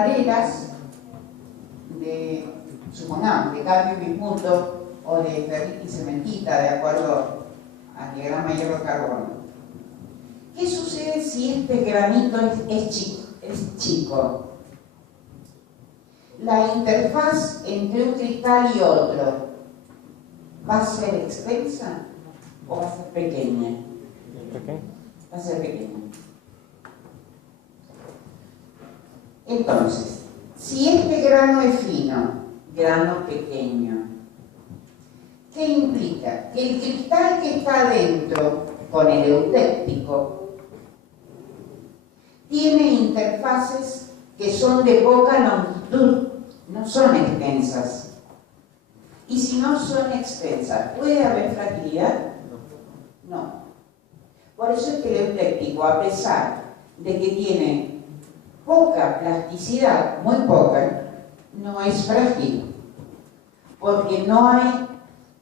Barreras de, supongamos, de cadmio bismuto o de ferrita y cementita, de acuerdo al diagrama hierro-carbono. ¿Qué sucede si este granito es chico? La interfaz entre un cristal y otro ¿va a ser extensa o va a ser pequeña? Va a ser pequeña. Entonces, si este grano es fino, grano pequeño, ¿qué implica? Que el cristal que está adentro con el eutéptico tiene interfaces que son de poca longitud, no son extensas. Y si no son extensas, ¿puede haber fragilidad? No. Por eso es que el eutéptico, a pesar de que tiene poca plasticidad, muy poca, no es frágil, porque no hay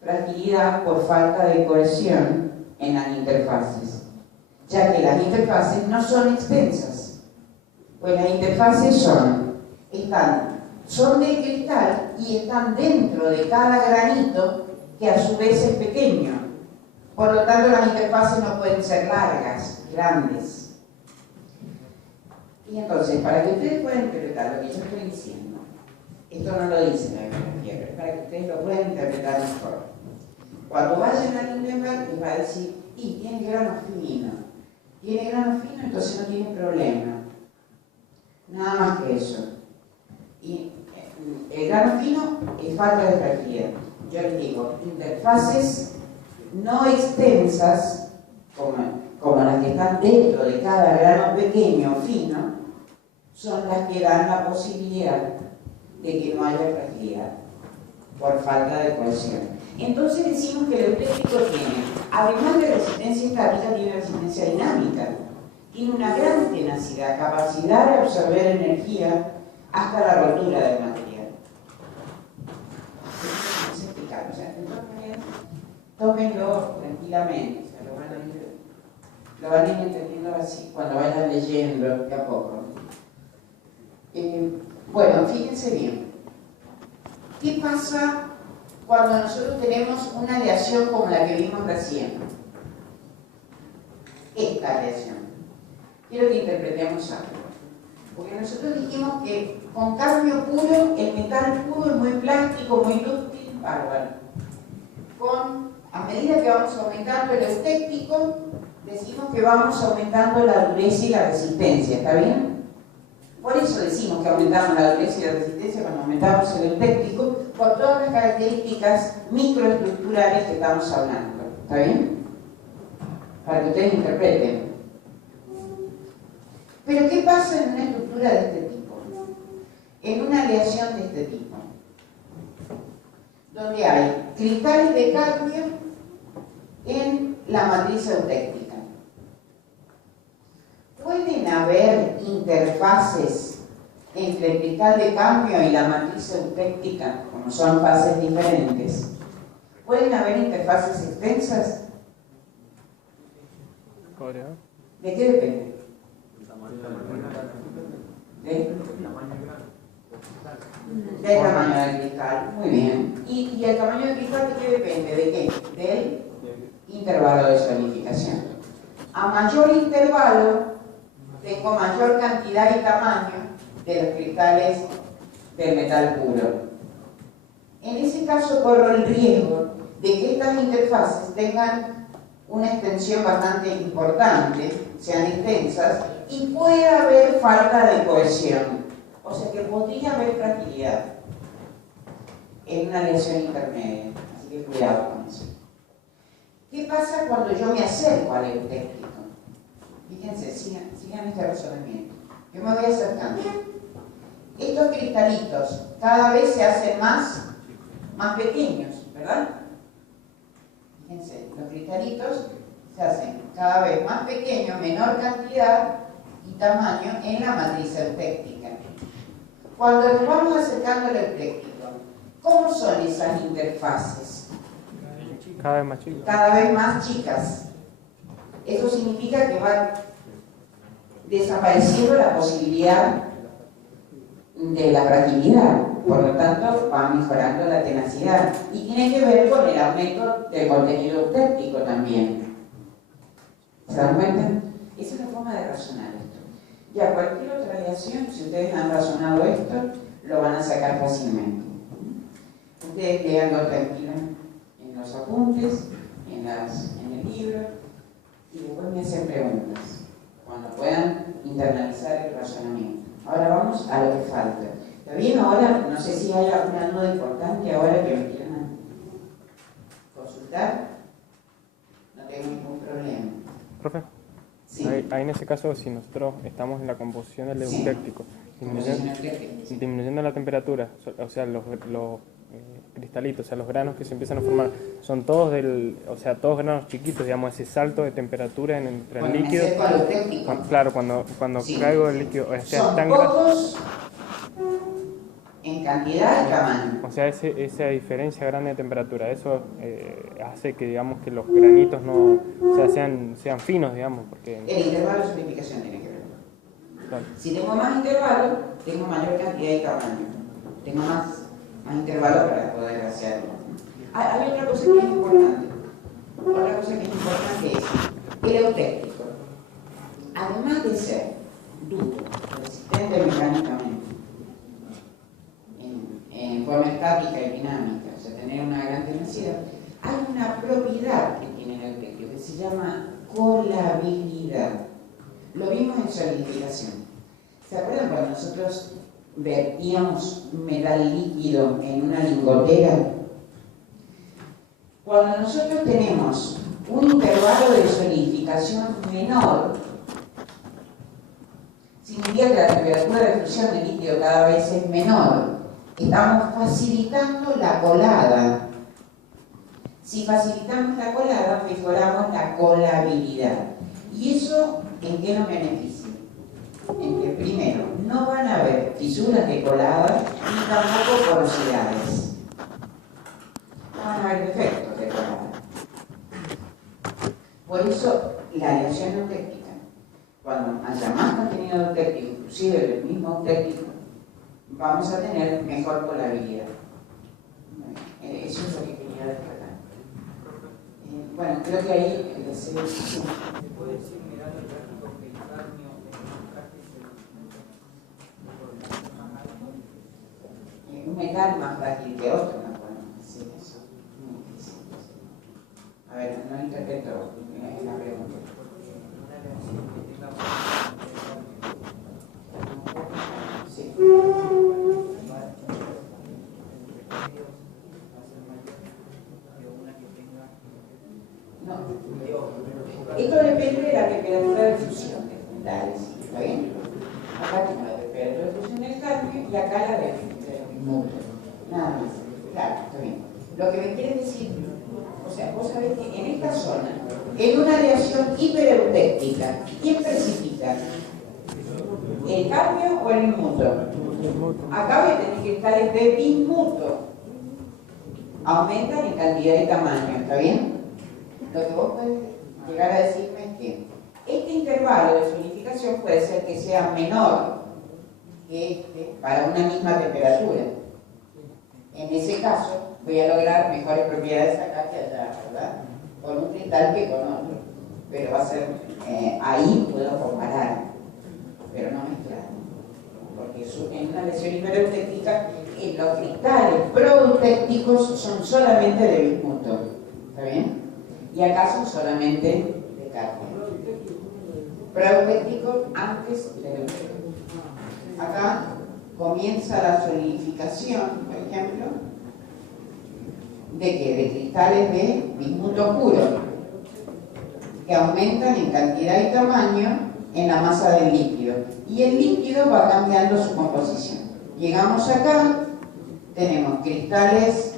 fragilidad por falta de cohesión en las interfaces, ya que las interfaces no son extensas, pues las interfaces son de cristal y están dentro de cada granito, que a su vez es pequeño. Por lo tanto, las interfaces no pueden ser largas, grandes. Y entonces, para que ustedes puedan interpretar lo que yo estoy diciendo, esto no lo dice la bibliografía, pero para que ustedes lo puedan interpretar mejor. Cuando vayan a Lindenberg, les va a decir, y tiene grano fino. Tiene grano fino, entonces no tiene problema. Nada más que eso. Y el grano fino es falta de fragilidad. Yo les digo, interfaces no extensas, como las que están dentro de cada grano pequeño o fino, son las que dan la posibilidad de que no haya fragilidad por falta de cohesión. Entonces decimos que el eutéptico tiene, además de resistencia estática, tiene resistencia dinámica. Tiene una gran tenacidad, capacidad de absorber energía hasta la rotura del material. No sé explicarlo, o sea, tómenlo tranquilamente, o sea, lo van a ir entendiendo así cuando vayan leyendo de a poco. Bueno, fíjense bien. ¿Qué pasa cuando nosotros tenemos una aleación como la que vimos recién? Esta aleación. Quiero que interpretemos algo. Porque nosotros dijimos que con cadmio puro, el metal puro es muy plástico, muy dúctil, bárbaro. A medida que vamos aumentando el eutéptico, decimos que vamos aumentando la dureza y la resistencia, ¿está bien? Por eso decimos que aumentamos la dureza y la resistencia cuando aumentamos el eutéptico, por todas las características microestructurales que estamos hablando, ¿está bien? Para que ustedes interpreten. Pero ¿qué pasa en una estructura de este tipo? En una aleación de este tipo, donde hay cristales de cadmio en la matriz eutéptica. ¿Pueden haber interfaces entre el cristal de cadmio y la matriz eutéptica, como son fases diferentes? ¿Pueden haber interfaces extensas? ¿De qué depende? Del tamaño del cristal. Muy bien. ¿Y el tamaño del cristal de qué depende? ¿De qué? Del intervalo de solidificación. A mayor intervalo, tengo mayor cantidad y tamaño de los cristales del metal puro. En ese caso corro el riesgo de que estas interfaces tengan una extensión bastante importante, sean extensas, y pueda haber falta de cohesión. O sea que podría haber fragilidad en una aleación intermedia. Así que cuidado con eso. ¿Qué pasa cuando yo me acerco al eutéptico? Fíjense, sigan este razonamiento. Yo me voy acercando. Estos cristalitos cada vez se hacen más pequeños, ¿verdad? Fíjense, los cristalitos se hacen cada vez más pequeños, menor cantidad y tamaño en la matriz eutéptica. Cuando nos vamos acercando al eutéptico, ¿cómo son esas interfaces? Cada vez más chicas. Cada vez más chicas. Eso significa que va desapareciendo la posibilidad de la fragilidad, por lo tanto va mejorando la tenacidad y tiene que ver con el aumento del contenido eutéptico también. ¿Se dan cuenta? Esa es la forma de razonar esto. Ya cualquier otra aleación, si ustedes han razonado esto, lo van a sacar fácilmente. Ustedes leanlo tranquilo en los apuntes, en el libro, y después me hacen preguntas cuando puedan internalizar el razonamiento. Ahora vamos a lo que falta. ¿Está bien? Ahora, no sé si hay alguna duda importante ahora que me quieran consultar. No tengo ningún problema. Profe, Sí. ahí en ese caso, si nosotros estamos en la composición del eutéptico, disminuyendo la temperatura, o sea, los cristalitos, o sea, los granos que se empiezan a formar, son todos todos granos chiquitos, digamos, ese salto de temperatura entre el líquido. Claro, cuando sí. caigo el líquido, son tan pocos en cantidad y tamaño. O sea, esa diferencia grande de temperatura, eso hace que, digamos, que los granitos no, o sea, sean finos, digamos, porque... El intervalo de solidificación tiene que ver. Claro. Si tengo más intervalo, tengo mayor cantidad y tamaño. Tengo más intervalo para poder hacerlo. Hay otra cosa que es importante. Otra cosa que es importante es el eutéptico. Además de ser duro, resistente mecánicamente, en forma estática y dinámica, o sea, tener una gran tenacidad, hay una propiedad que tiene el eutéptico que se llama colabilidad. Lo vimos en solidificación. ¿Se acuerdan cuando nosotros vertíamos metal líquido en una lingotera? Cuando nosotros tenemos un intervalo de solidificación menor, significa que la temperatura de fusión del líquido cada vez es menor. Estamos facilitando la colada. Si facilitamos la colada, mejoramos la colabilidad. ¿Y eso en qué nos beneficia? En que primero, no van a haber fisuras de colada ni tampoco porosidades. No van a haber defectos de colada. Por eso, la aleación eutéptica, cuando haya más contenido eutéptico, inclusive del mismo eutéptico, vamos a tener mejor colabilidad. Eso es lo que quería destacar. Bueno, creo que ahí ¿Se puede decir, mirando el gráfico, que el cadmio es un metal más frágil que otro? No podemos decir eso. Muy difícil. A ver, no interpreto la pregunta. Sí. No. Esto depende de la temperatura de fusión de metales. ¿Está bien? Acá tengo la temperatura de fusión del cadmio y acá la del mundo. Nada más. Claro, está bien. Lo que me quiere decir, o sea, vos sabés que en esta zona, en una reacción hipereutéptica, ¿quién precipita? ¿El cadmio o el bismuto? Acá voy a tener cristales de bismuto. Aumentan en cantidad y tamaño, ¿está bien? Lo que vos podés llegar a decirme es que este intervalo de solidificación puede ser que sea menor que este para una misma temperatura. En ese caso, voy a lograr mejores propiedades acá que allá, ¿verdad? Con un cristal que con otro. Pero va a ser, ahí puedo comparar, pero no mezclar. Porque en una lesión hipereutéptica, los cristales proeutépticos son solamente de bismuto. ¿Está bien? Y acá son solamente de cadmio. Proeutéptico antes del eutéptico. Acá comienza la solidificación, por ejemplo, ¿de qué? De cristales de bismuto puro, que aumentan en cantidad y tamaño en la masa del líquido. Y el líquido va cambiando su composición. Llegamos acá, tenemos cristales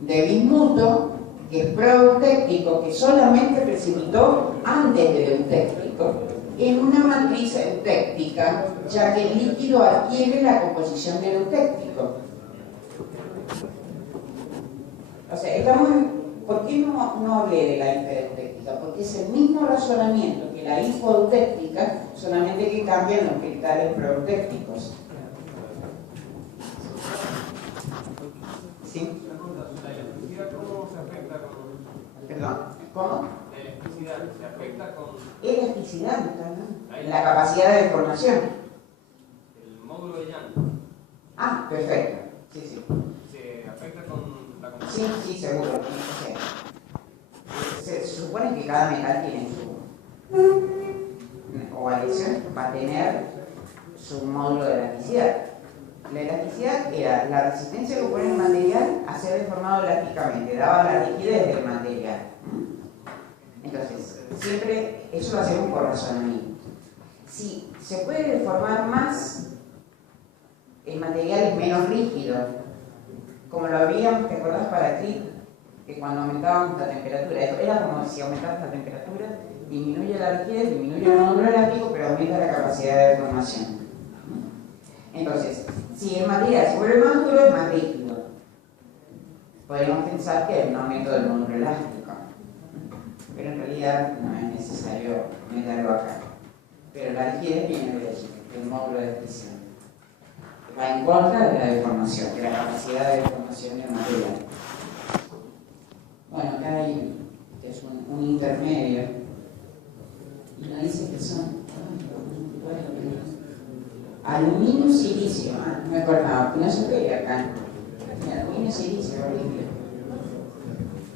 de bismuto, que es proeutéptico, que solamente precipitó antes del eutéptico, en una matriz eutéptica, ya que el líquido adquiere la composición del eutéptico. O sea, ¿por qué no hablé de la hipereutéptica? Porque es el mismo razonamiento que de la hipoeutéctica, solamente que cambian los cristales proeutécticos. ¿Sí? ¿La elasticidad cómo se afecta con...? Perdón, ¿cómo? La elasticidad se afecta con Elasticidad, ¿no está hablando? La capacidad de deformación. el módulo de Young. Ah, perfecto. Sí, sí. Se afecta con la Sí, sí, seguro. Sí. Se supone que cada metal tiene su, o adición, va a tener su módulo de elasticidad. La elasticidad era la resistencia que pone el material a ser deformado elásticamente, daba la rigidez del material. Entonces, siempre eso lo hacemos por razonamiento. Si se puede deformar más, el material es menos rígido, como lo habíamos, ¿te acordás para ti? Que cuando aumentábamos la temperatura, era como si aumentabas la temperatura, disminuye la rigidez, disminuye el módulo elástico, pero aumenta la capacidad de deformación. Entonces, si el material se vuelve más duro, es más rígido. Podríamos pensar que es un aumento del módulo elástico, pero en realidad no es necesario meterlo acá. Pero la rigidez viene del módulo de expresión. Va en contra de la deformación, de la capacidad de deformación del material. Bueno, acá hay es un intermedio y nos dice que son aluminio silicio, no me acordaba, no se ve acá. Aluminio silicio, horrible.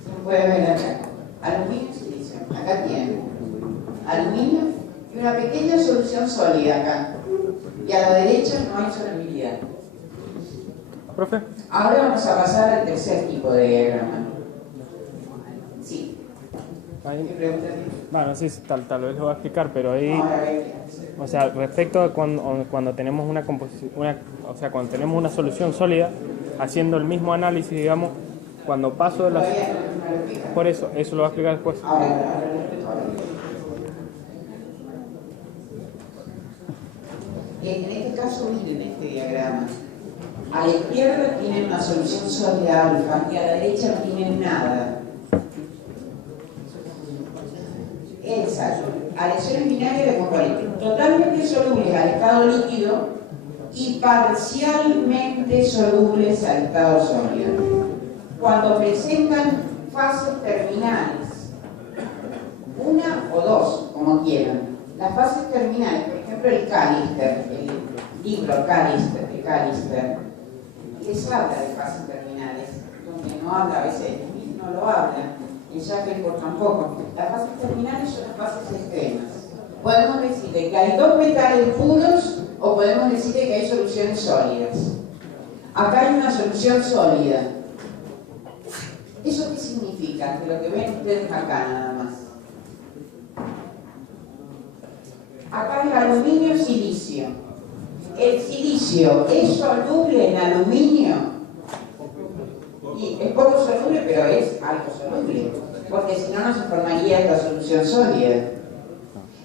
Se puede ver acá. Aluminio silicio, acá tiene aluminio y una pequeña solución sólida acá. Y a la derecha no hay solubilidad. ¿Profe? Ahora vamos a pasar al tercer tipo de diagrama. Sí. Bueno, sí, tal vez lo voy a explicar, pero ahí, Ahora ve. o sea, respecto a cuando tenemos una composición, o sea, cuando tenemos una solución sólida, haciendo el mismo análisis, digamos, cuando paso de la... Todavía no lo explica. Por eso lo voy a explicar después. Ahora lo explico. En este caso, miren este diagrama. A la izquierda tienen una solución sólida alfa y a la derecha no tienen nada. Exacto. Aleaciones binarias de componentes totalmente solubles al estado líquido y parcialmente solubles al estado sólido. Cuando presentan fases terminales, una o dos, como quieran. Las fases terminales, por ejemplo el Callister, el libro Callister, de Callister, les habla de fases terminales, donde no habla, a veces no lo habla, en Shackelford tampoco. Las fases terminales son las fases extremas. Podemos decir que hay dos metales puros o podemos decir que hay soluciones sólidas. Acá hay una solución sólida. ¿Eso qué significa? Que lo que ven ustedes acá nada más. Acá es aluminio silicio. ¿El silicio es soluble en aluminio? Y es poco soluble, pero es algo soluble, porque si no, no se formaría esta solución sólida.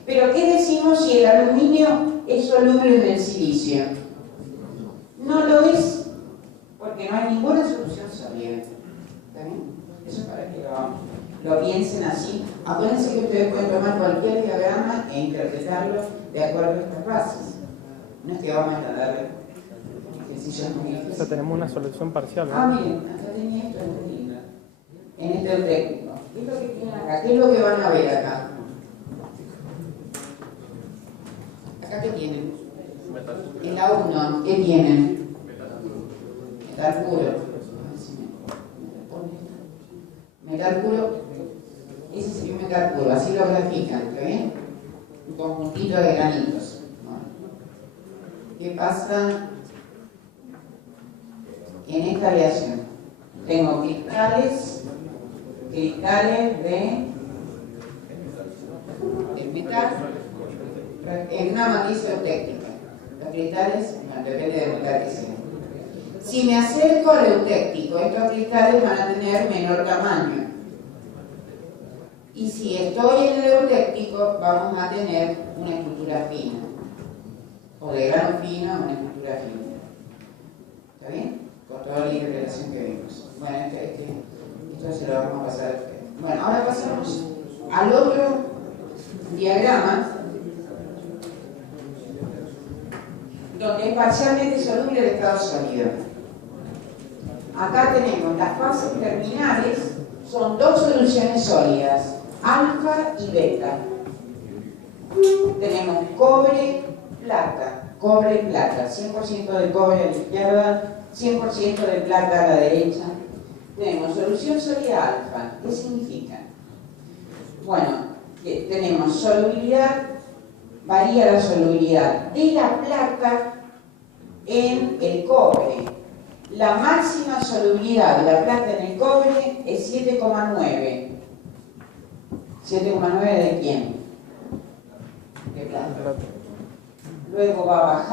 Pero ¿qué decimos si el aluminio es soluble en el silicio? No lo es, porque no hay ninguna solución sólida. ¿Está bien? Eso para que lo piensen así. Acuérdense que ustedes pueden tomar cualquier diagrama e interpretarlo de acuerdo a estas bases. No es que vamos a tratar ejercicios muy O sea, difíciles. tenemos una solución parcial, ¿no? Ah, miren, acá tenía esto en este técnico. ¿Qué es lo que tienen acá? ¿Qué es lo que van a ver acá? ¿Acá qué tienen? En la 1, ¿qué tienen? Metal puro. Metal puro. Ese sería un metal puro, así lo grafican, ¿está bien? Un conjuntito de granitos. Bueno. ¿Qué pasa en esta aleación? Tengo cristales de el metal en una matriz eutéctica. Los cristales, bueno, depende del metal que sea. Si me acerco al eutéctico, estos cristales van a tener menor tamaño. Y si estoy en el eutéctico, vamos a tener una estructura fina. O de grano fino, una estructura fina. ¿Está bien? Con toda la interpretación que vimos. Bueno, esto se lo vamos a pasar a ustedes. Bueno, ahora pasamos al otro diagrama donde es parcialmente soluble el estado sólido. Acá tenemos las fases terminales, son dos soluciones sólidas, alfa y beta. Tenemos cobre, plata, 100% de cobre a la izquierda, 100% de plata a la derecha. Tenemos solución sólida alfa. ¿Qué significa? Bueno, tenemos solubilidad, varía la solubilidad de la plata en el cobre. La máxima solubilidad de la plata en el cobre es 7,9. ¿7,9 de quién? De plata. Luego va bajando.